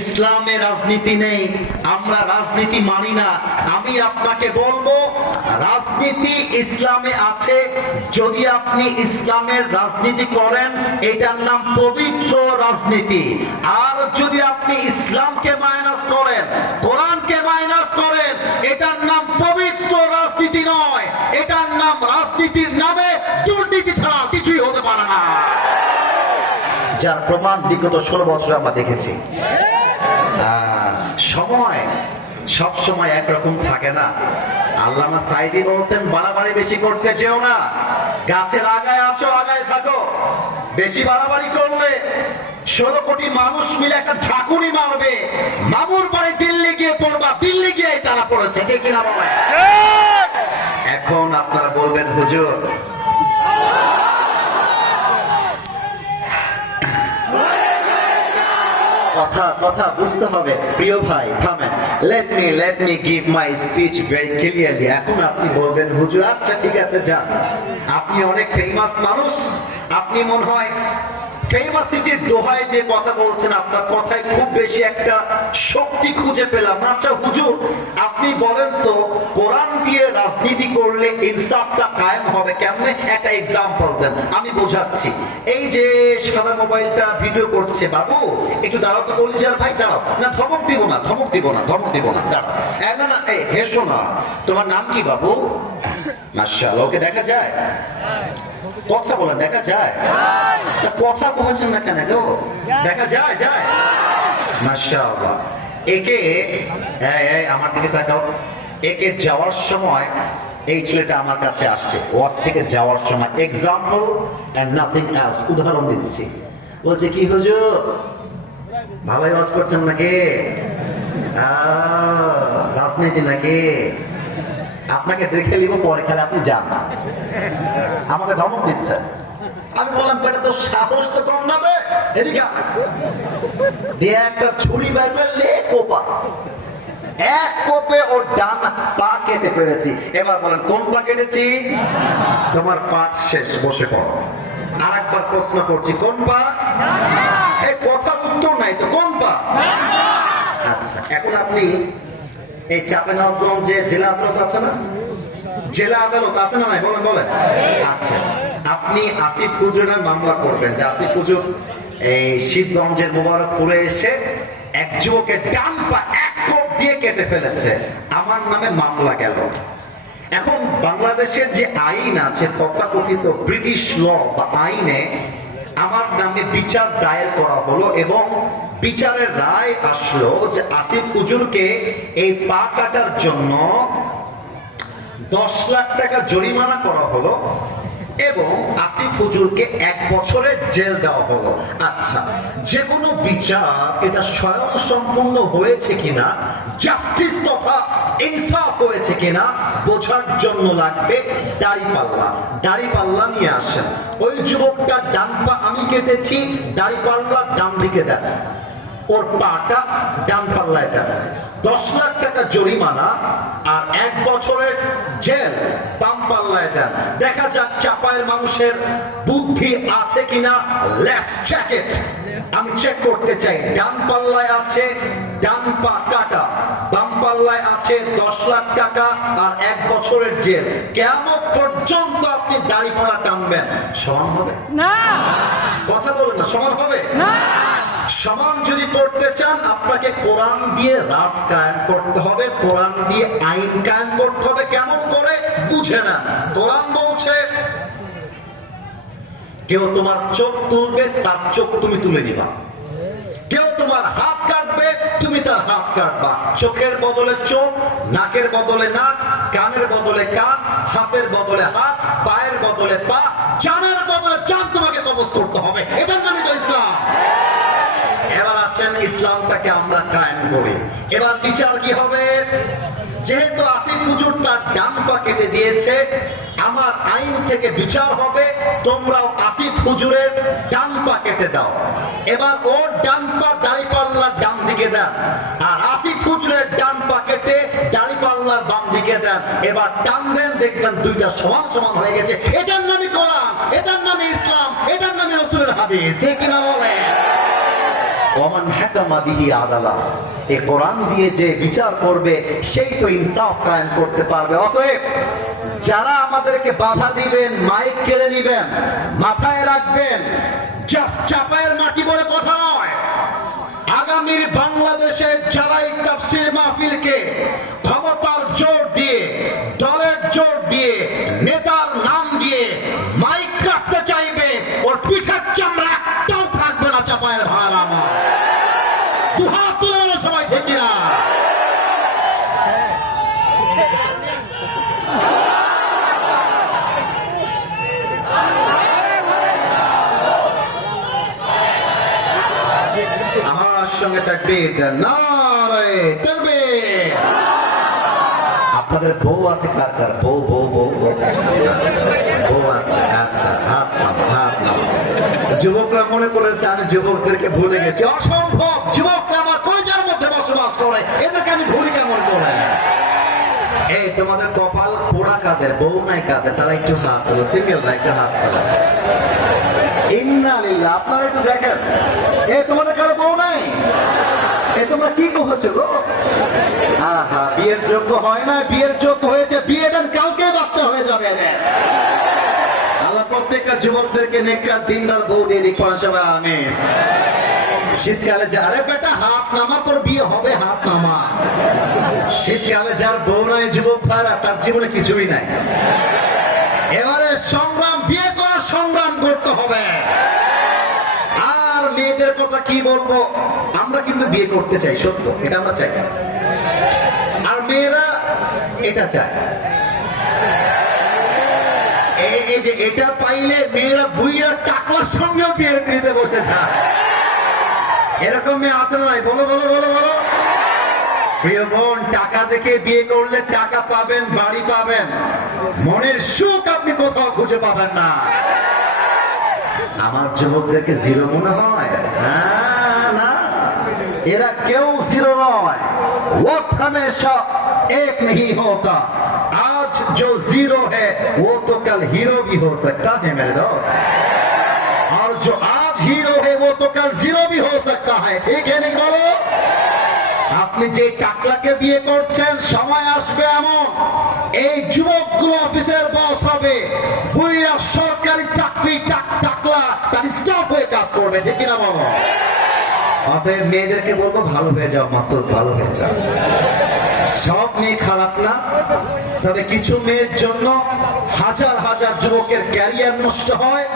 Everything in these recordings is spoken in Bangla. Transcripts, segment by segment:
ইসলামে রাজনীতি নেই, আমরা রাজনীতি মানি না। আমি আপনাকে বলবো রাজনীতি ইসলামে আছে। যদি আপনি ইসলামের রাজনীতি করেন এটার নাম পবিত্র রাজনীতি। আর যদি আপনি ইসলামকে মাইনাস করেন, কোরআনকে মাইনাস করেন, এটার নাম পবিত্র রাজনীতি নয়, এটার নাম রাজনীতির নামে দুর্নীতি ছাড়া কিছুই হতে পারে না। যার প্রমাণ বিগত 16 বছর আমরা দেখেছি। সময় সব সময় একরকম থাকে না। আল্লামা সাইদি বলতেন বাড়াবাড়ি বেশি করতে চেও না, গাছের আগায় আছো আগায় থাকো। বেশি বাড়াবাড়ি করলে 16 কোটি মানুষ মিলে একটা ঝাঁকুনি মারবে, মামুর বাড়ি দিল্লি গিয়ে পড়বা, দিল্লি গিয়ে তারা পড়েছে, ঠিক কিনা বলে? এখন আপনারা বলবেন হুজুর কথা বুঝতে হবে। প্রিয় ভাই থামেন, let me give my speech very clearly. এখন আপনি বলবেন হুজুর আচ্ছা ঠিক আছে যান, আপনি অনেক ফেমাস মানুষ, আপনি মনে হয় ফেমাসিটির দোহাই দিয়ে কথা বলছেন, আপনার কথায় খুব বেশি একটা শক্তি খুঁজে পেলাম না। আচ্ছা হুজুর আপনি বলেন তো কোরআন দিয়ে রাজনীতি করলে ইনসাফটা কায়েম হবে কেমনে? একটা এক্সাম্পল দেন, আমি বোঝাচ্ছি। এই যে সাদা মোবাইলটা ভিডিও করছে, বাবু একটু দাঁড়াও তো, কলিজার ভাই দাঁড়াও। না ধমক দিব না, ধমক দিব না, ধমক দিব না, দাঁড়াও। না না এই হেসো না। তোমার নাম কি বাবু? মাশাআল্লাহ। ওকে দেখা যায়? কথা বলে দেখা যায়? কথা বলেছেন না কেন গো? দেখা যায়? যায় মাশাআল্লাহ। একে আমার দিকে তাকাও। একে যাওয়ার সময় এই ছেলেটা আমার কাছে আসছে, ওয়াজ থেকে যাওয়ার সময়, এক্সাম্পল এন্ড নাথিং এলস, উদাহরণ দিচ্ছি। বলছে কি হুজুর ভালোই ওয়াজ করছেন নাকি? রাজনীতি নাকি? আপনাকে দেখে নিব পরে, খেলে আপনি যান। আমাকে ধমক দিচ্ছে। আমি বললাম বেটা তো সাহস তো কম না বে, এদিকে দিয়ে একটা ছুরি বের করলে কোপা, এক কোপে ওর ডান পা কেটে ফেলেছি। এবার বলেন কোন পা কেটেছি? তোমার পাঠ শেষ, বসে পড়ো। আর একবার প্রশ্ন করছি, কোন পা? এই কথা উত্তর নাই তো, কোন পা? আচ্ছা এখন আপনি এই চাঁপাইনবাবগঞ্জে জেলা আদালত আছে না? জেলা আদালত আছে না নাই? বলেন বলেন। আচ্ছা আপনি আসিফ হুজুরের মামলা করবেন যে আসিফ হুজুর এই শিবগঞ্জের মোবারকপুরে এসে এক যুবকের ডান পা এক কোপ দিয়ে কেটে ফেলেছে, আমার নামে মামলা গেল। এখন বাংলাদেশের যে আইন আছে তথাকথিত ব্রিটিশ ল বা আইনে আমার নামে বিচার দায়ের করা হলো এবং বিচারের রায় আসলো যে আসিফ হুজুরকে এই পা কাটার জন্য 10 লাখ টাকা জরিমানা করা হলো এবং আসিফ হুজুরকে 1 বছরের জেল দেওয়া হলো। আচ্ছা যে কোনো বিচার এটা স্বয়ং সম্পূর্ণ হয়েছে কিনা, জাস্টিস তথা ইনসাফ হয়েছে কিনা বোঝার জন্য লাগবে দাড়িপাল্লা। দাড়িপাল্লা নিয়ে আসেন। ওই যুবকটার ডান পা আমি কেটেছি, দাড়িপাল্লা ডান দিকে দেন, ওর পাটা ডান পাল্লায় দেন। 10 লাখ টাকা জরিমানা আর 1 বছরের জেল বাম পাল্লায় দেন। দেখা যাক চাপায়ের মানুষের বুদ্ধি আছে কিনা। Let's check it. আমি চেক করতে চাই। ডান পাল্লায় আছে ডান পা কাটা, বাম পাল্লায় আছে 10 লাখ টাকা আর 1 বছরের জেল। কিয়ামত পর্যন্ত আপনি দাড়িপাল্লা টানবেন, সমান হবে না? কথা বলেন না, সমান হবে না? সমান যদি করতে চান আপনাকে কোরআন দিয়ে রাজ কায়েম করতে হবে, কোরআন দিয়ে আইন কায়েম করতে হবে। কেমন করে বুঝে না? কোরআন বলছে কেউ তোমার চোখ তুলবে তার চোখ তুমি তুলে নিবা, কেউ তোমার হাত কাটবে তুমি তার হাত কাটবা। চোখের বদলে চোখ, নাকের বদলে নাক, কানের বদলে কান, হাতের বদলে হাত, পায়ের বদলে পা, জানের বদলে জান তোমাকে কবজ করতে হবে। এটার নামই তো ইসলাম। এবার আসেন ইসলামটাকে আমরা কায়েম করি। এবার বিচার কি হবে? যেহেতু আসিফ হুজুর তার ডান পা কেটে দিয়েছে, আমার আইন থেকে বিচার হবে তোমরাও আসিফ হুজুরের ডান পা কেটে দাও। এবার ওর ডান পা দাড়িপাল্লার ডান দিকে দেন আর আসিফ হুজুরের ডান পা কেটে দাড়িপাল্লার বাম দিকে দেন। এবার টান দেন, দেখবেন দুইটা সমান সমান হয়ে গেছে। এটার নামই কোরআন, এটার নামই ইসলাম, এটার নামই রাসূলের হাদিস, ঠিক কিনা বলেন? ওমান হাকামা বিহি আদালা, এই কোরআন দিয়ে যে বিচার করবে সেই তো ইনসাফ কায়েম করতে পারবে। অতএব যারা আমাদেরকে বাধা দিবেন, মাইক কেড়ে নিবেন, মাথায় রাখবেন জাস্ট চাপায়ের মাটি বলে কথা নয়। আগামীর বাংলাদেশে যারা এই তাফসীর মাহফিলকে ক্ষমতার জোর দিয়ে, দলের জোর দিয়ে, নেতার নাম দিয়ে মাইক কাটতে চাইবে, ওর পিঠের চামড়া একটাও থাকবে না চাপায়ের ভাড়া। আমার দুহাত তুলে বলে সবাই ঠিক কিনা? আমার সঙ্গে তাকবীর দেন, নারে তাকবীর। আপনাদের বউ আছে কার কার? বউ বউ বউ বউ আছে, আচ্ছা হাত নামা, হাত নামা। যুবকরা মনে করেছে আমি যুবকদেরকে ভুলে গেছি। অসম্ভব, যুবকরা আমার কলিজার মধ্যে বসবাস করে, এদেরকে আমি ভুলি কেমন করে? এই তোমাদের কপাল পোড়া কাদের? বউ নাই কাদের? তারা একটু হাত তোলো, সিঙ্গেল না একটু হাত তোলো। ইন্নালিল্লাহ, আপনারা একটু দেখেন। তোমাদের কারো বউ নাই? তোমরা কি করেছো গো? আহা, বিয়ের যোগ্য হয় না, বিয়ের যোগ্য হয়েছে, বিয়ে দেন, কালকে বাচ্চা হয়ে যাবে। আল্লাহ প্রত্যেকটা যুবকদেরকে নেককার দিনদার বউ দিয়ে দিক, সবাই আমিন। শীতকালে যে আরে বেটা হাত নামা, তোর বিয়ে হবে, হাত নামা। শীতকালে যার বউ নাই যুবক ভাইরা, তার জীবনে কিছুই নাই। এবারে সংগ্রাম, বিয়ে করার সংগ্রাম করতে হবে। আর মেয়েদের কথা কি বলবো, আমরা কিন্তু বিয়ে করতে চাই, সত্য, এটা আমরা চাই। আর মেয়েরা এটা চায়। এই যে এটা পাইলে মেয়েরা বুইরা টাকলার সঙ্গেও বিয়ের পিড়িতে বসে যায়। এরকম মেয়ে আছে না? বলো বলো বলো বলো। প্রিয় বোন, টাকা দেখে বিয়ে করলে টাকা পাবেন, বাড়ি পাবেন, মনের সুখ আপনি কোথাও খুঁজে পাবেন না। আমার যুবকদেরকে জিরো মনে হয়? না, এরা কেউ জিরো নয়। वक्त हमेशा एक नहीं होता, आज जो जीरो है वो तो कल हीरो भी हो सकता है मेरे दोस्त, और जो आज हीरो है वो तो कल जीरो भी हो सकता है। ठीक है नहीं बोलो? আপনি যে টাকলাকে বিয়ে করছেন, সময় আসবে এমন এই যুবকগুলো অফিসের বস হবে, বুইরা সরকারি চাকরি টাকলা তার স্টাফ হয়ে কাজ করবে। ঠিক কিনা বলো? অতএব মেয়েদেরকে বলবো ভালো হয়ে যাও মাসুদ, ভালো হয়ে যাও। সব মেয়ে খারাপ না, তবে কিছু মেয়ের জন্য হাজার হাজার যুবকের ক্যারিয়ার নষ্ট হয়।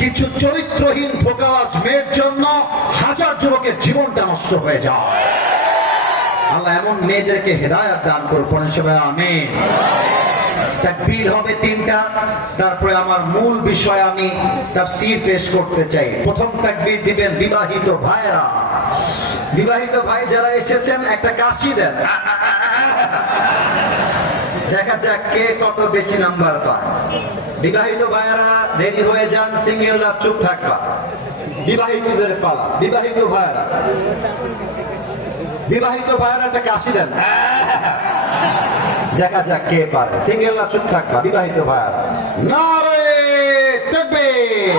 কিছু চরিত্রহীন ধোঁকাবাজ মেয়ের জন্য হাজার যুবকের জীবনটা নষ্ট হয়ে যায়। আল্লাহ এমন মেয়েদেরকে হেদায়েত দান করুন সবাই আমিন। তাকবীর হবে তিনটা, তারপরে আমার মূল বিষয় আমি তাফসীর পেশ করতে চাই। প্রথম তাকবীর দিবেন বিবাহিত ভাইরা। বিবাহিত ভাই যারা এসেছেন একটা কাশি দেন, দেখা যাক কে কত বেশি নাম্বার পায়। বিবাহিত ভাইরা রেডি হয়ে যান, সিঙ্গেলরা চুপ থাকবা। বিবাহিতদের পালা। বিবাহিত ভাইরা, বিবাহিত ভাইরা একটা কাশি দেন, দেখা যাক কে পারে। সিঙ্গেলরা চুপ থাকবা। বিবাহিত ভাইরা নারে তাকবীর।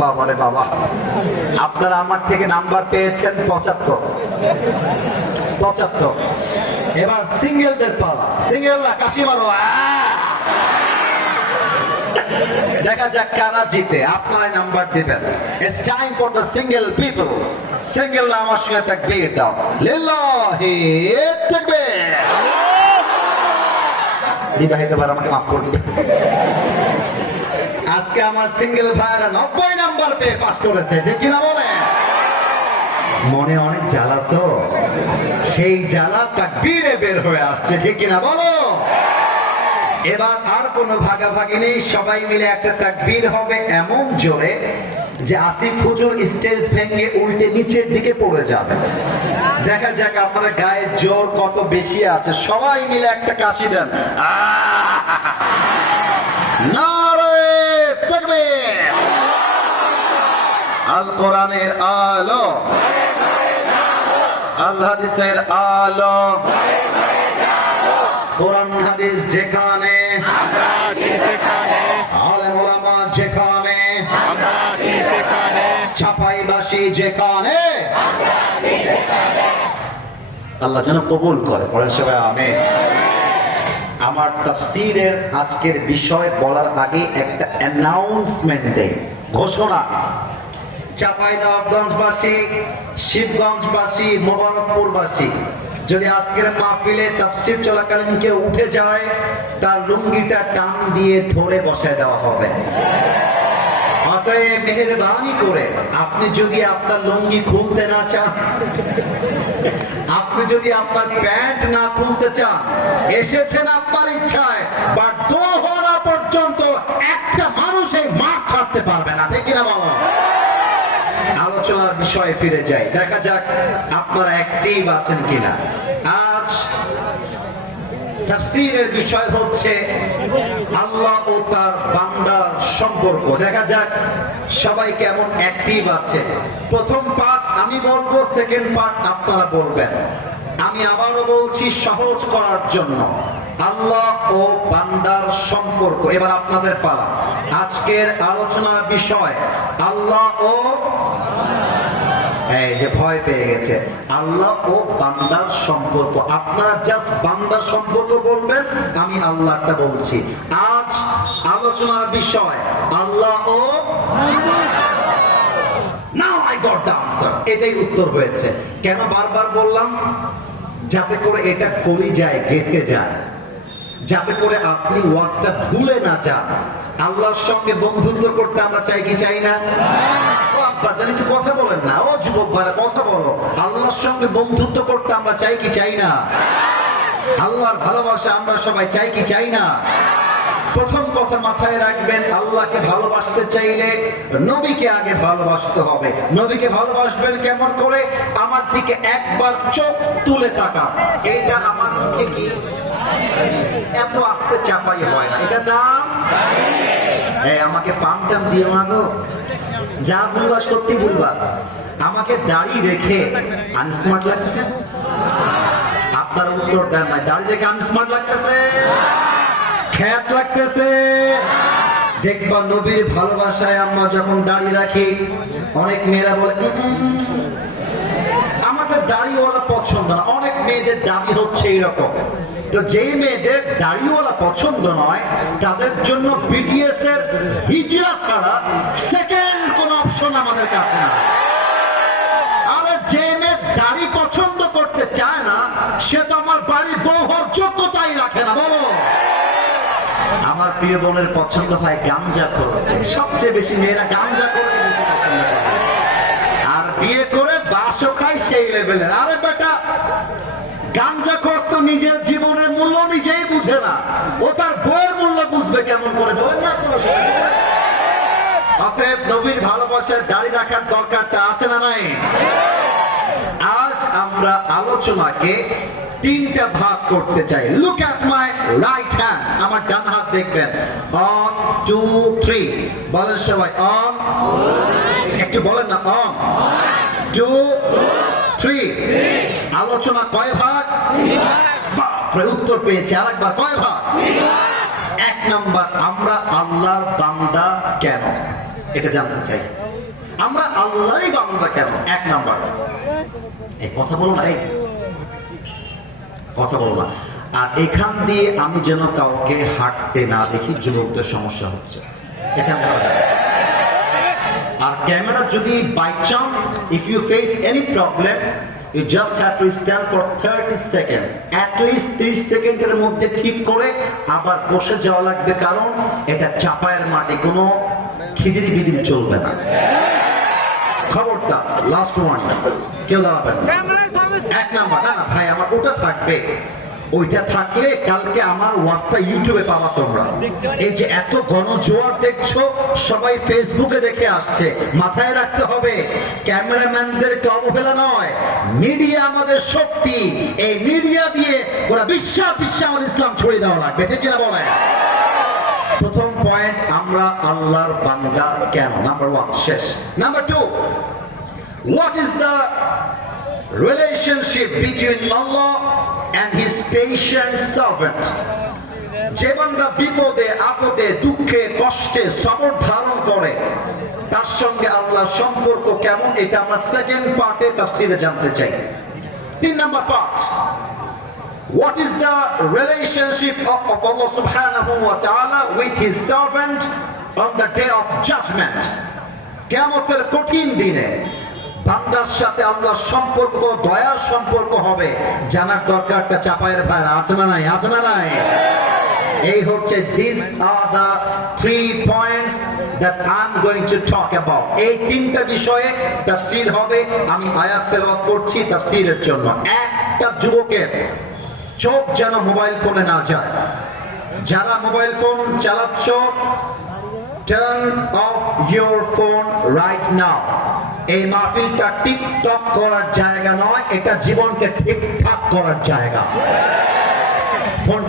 বাবা রে বাবা, আপনারা আমার থেকে নাম্বার পেয়েছেন 75। এবার সিঙ্গেলদের পালা। সিঙ্গেলরা কাশি মারো, দেখা যাক কারা জিতে। আপনারা নাম্বার দিবেন। It's time for the single people. সিঙ্গেলরা আমার সঙ্গে তাকবীর দাও, লিল্লাহি তাকবীর। বিবাহিত ভাই আমাকে মাফ করে দিবেন। আজকে আমার সিঙ্গেল ভাইরা 90 নাম্বার পেয়ে পাস করেছে। ঠিক কিনা বলে? মনে অনেক জ্বালা, তো সেই জ্বালা তাকবীরে বের হয়ে আসছে। ঠিক কিনা বলো? এবার আর কোনো ভাগাভাগি নেই, সবাই মিলে একটা তাকবীর হবে এমন জোরে যে আসিফ হুজুর স্টেজ ভেঙে উল্টে নিচের দিকে পড়ে যাবে। দেখা যাক আপনারা গায়ের জোর কত বেশি আছে। সবাই মিলে একটা কাশি দেন, নারে তাকবীর। আল কোরআনের আলো, আল হাদিসের আলো, কোরআন হাদিস যেখানে, আলেম ওলামা যেখানে, চাপাইবাসী আছি যেখানে, আল্লাহ যেন কবুল করে। পড়েন সবাই আমিন। আমার তাফসীরের আজকের বিষয় বলার আগে একটা অ্যানাউন্সমেন্ট দেই, ঘোষণা। চাঁপাইনবাবগঞ্জবাসী, শিবগঞ্জবাসী, মোবারকপুরবাসী, যদি আজকের মাহফিলে তাফসীর চলাকালীন কেউ উঠে যায়, তার লুঙ্গিটা টান দিয়ে ধরে বসায় দেওয়া হবে। অতএব মেহেরবানি করে আপনি যদি আপনার লুঙ্গি খুলতে না চান, আপনি যদি আপনার প্যান্ট না খুলতে চান, এসেছেন আপনার ইচ্ছায়, বা দোয়া হওয়া পর্যন্ত একটা মানুষ এই মাঠ ছাড়তে পারবে না, ঠিক কিনা বলো? আলোচনার বিষয়ে ফিরে যাই, দেখা যাক আপনারা অ্যাক্টিভ আছেন কিনা। আজ তাফসীরের বিষয় হচ্ছে আল্লাহ ও তার বান্দার সম্পর্ক। দেখা যাক সবাই কেমন অ্যাক্টিভ আছে। প্রথম পার্ট আমি বলবো, সেকেন্ড পার্ট আপনারা বলবেন। আমি আবারও বলছি সহজ করার জন্য, আল্লাহ ও বান্দার সম্পর্ক। এবার আপনাদের পালা। আজকের আলোচনার বিষয় আল্লাহ ও, এই যে ভয় পেয়ে গেছে, আল্লাহ ও বান্দার সম্পর্ক। আপনারা জাস্ট বান্দার সম্পর্ক বলবেন, আমি আল্লাহটা বলছি। আজ আলোচনার বিষয় আল্লাহ ও, now I got the answer. এটাই উত্তর হয়েছে। কেন বারবার বললাম? যাতে করে এটা কলিজায় গেঁথে যায়, যাতে করে আপনি ওয়াজটা ভুলে না যান। আল্লাহর সঙ্গে বন্ধুত্ব করতে আমরা চাই কি চাই না? ও আব্বা জানি একটু কথা বলেন না, ও যুবক ভাইরা কথা বলো। আল্লাহর সঙ্গে বন্ধুত্ব করতে আমরা চাই কি চাই না? আল্লাহর ভালোবাসা আমরা সবাই চাই কি চাই না? প্রথম কথা মাথায় রাখবেন, আল্লাহকে ভালোবাসতে চাইলে নবীকে আগে ভালোবাসতে হবে। নবীকে ভালোবাসবেন কেমন করে? আমার দিকে একবার চোখ তুলে তাকান। এইটা আমার মুখে কি এত আস্তে চাপাই হয় না, এটা নাম আমাকে পাম টাম দিও না গো, যা বলবা সত্যি বলবা। আমাকে দাড়ি রেখে আনস্মার্ট লাগছে? আপনার উত্তর দেন না। দাড়ি রেখে আনস্মার্ট লাগতেছে? খ্যাত লাগতেছে? দেখবা নবীর ভালোবাসায় আমরা যখন দাড়ি রাখি, অনেক মেয়েরা বলে আমাদের দাড়িওয়ালা পছন্দ না। অনেক মেয়েদের দাবি হচ্ছে এইরকম। তো যেই মেয়েদের দাড়িওয়ালা পছন্দ নয়, তাদের জন্য বিটিএস এর হিজরা ছাড়া সেকেন্ড কোন অপশন আমাদের কাছে না। আর যে মেয়ে দাড়ি পছন্দ করতে চায় না, সে তো আমার বাড়ির বউ হওয়ার যোগ্যতাই রাখে না। বলো, আমার প্রিয় বোনের পছন্দ হয় গাঞ্জা করে। সবচেয়ে বেশি মেয়েরা গাঞ্জা করে বেশি পছন্দ করে, আর বিয়ে করে বাসও খায় সেই লেভেলের। আরে বেটা, গাঞ্জাখোর তো নিজের জীবনের মূল্য নিজেই বুঝে না, ও তার বইয়ের মূল্য বুঝবে কেমন করে? বলেন না আপনারা সবাই? অতএব নবীর ভালোবাসায় দাড়ি রাখার দরকারটা আছে না নাই? আজ আমরা আলোচনাকে তিনটা ভাগ করতে চাই। Look at my right hand, আমার ডান হাত দেখবেন। অন, টু, থ্রি, বলেন সবাই অন। একটু বলেন না, অন, টু, থ্রি। আলোচনা কয় ভাগ? উত্তর পেয়েছি। আরেকবার, কয় ভাগ? এক নাম্বার, আমরা আল্লাহর বান্দা কেন, এটা জানতে চাই। আমরা আল্লাহরই বান্দা কেন? এক নাম্বার। এই কথা বলো না, এই কথা বলো না। আর এখান দিয়ে আমি যেন কাউকে হাঁটতে না দেখি, যুবকদের সমস্যা হচ্ছে। এখান থেকে আর ক্যামেরা যদি by chance if you face any problem, you just have to stand for 30 seconds, at least 30 সেকেন্ডের মধ্যে ঠিক করে আবার বসে যাওয়া লাগবে, কারণ এটা চাপায়ের মাটি, কোনো খিদিরি বিদিরি চলবে না। খবরদার, লাস্ট ওয়ান, কেউ দাঁড়াবেন না। এক নাম্বার, না ভাই আমার ওটা থাকবে, ওইটা থাকলে কালকে আমার ওয়াজটা ইউটিউবে পাবা তোমরা। এই যে এত গণজোয়ার দেখছো, সবাই ফেসবুকে দেখে আসছে। মাথায় রাখতে হবে, ক্যামেরাম্যানদেরকে অবহেলা নয়, মিডিয়া আমাদের শক্তি। এই মিডিয়া দিয়ে ওরা বিশ্বে আমাদের ইসলাম ছড়িয়ে দেওয়া লাগবে, ঠিক কিনা বলেন? প্রথম পয়েন্ট, আমরা আল্লাহর বান্দা কেন? নাম্বার ওয়ান শেষ। Number two, what is the relationship between Allah and his patient servant? যে বান্দা বিপদে আপদে দুঃখে কষ্টে সবর ধারণ করে, তার সঙ্গে আল্লাহর সম্পর্ক কেমন, এটা আমরা সেকেন্ড পার্টে তাফসীরে জানতে চাই। 3 নম্বর part, what is the relationship of Allah subhanahu wa ta'ala with his servant on the day of judgment? কিয়ামতের কঠিন দিনে বান্দার সাথে আল্লাহর সম্পর্ক, দয়ার সম্পর্ক হবে, জানার দরকারটা চাপায়ের ভাইরা আছে না নাই? আছে না নাই? এই হচ্ছে these are the 3 points that I'm going to talk about. এই তিনটা বিষয়ে তাফসীর হবে। আমি আয়াত তেলাওয়াত করছি তাফসীরের জন্য। একটা যুবকের চোখ যেন মোবাইল ফোনে না যায়। যারা মোবাইল ফোন চালাচ্ছ, turn off your phone right now. এই মাহফিলটা টিকটক করার জায়গা নয়, এটা জীবনকে ঠিকঠাক করার জায়গা। ফোনটা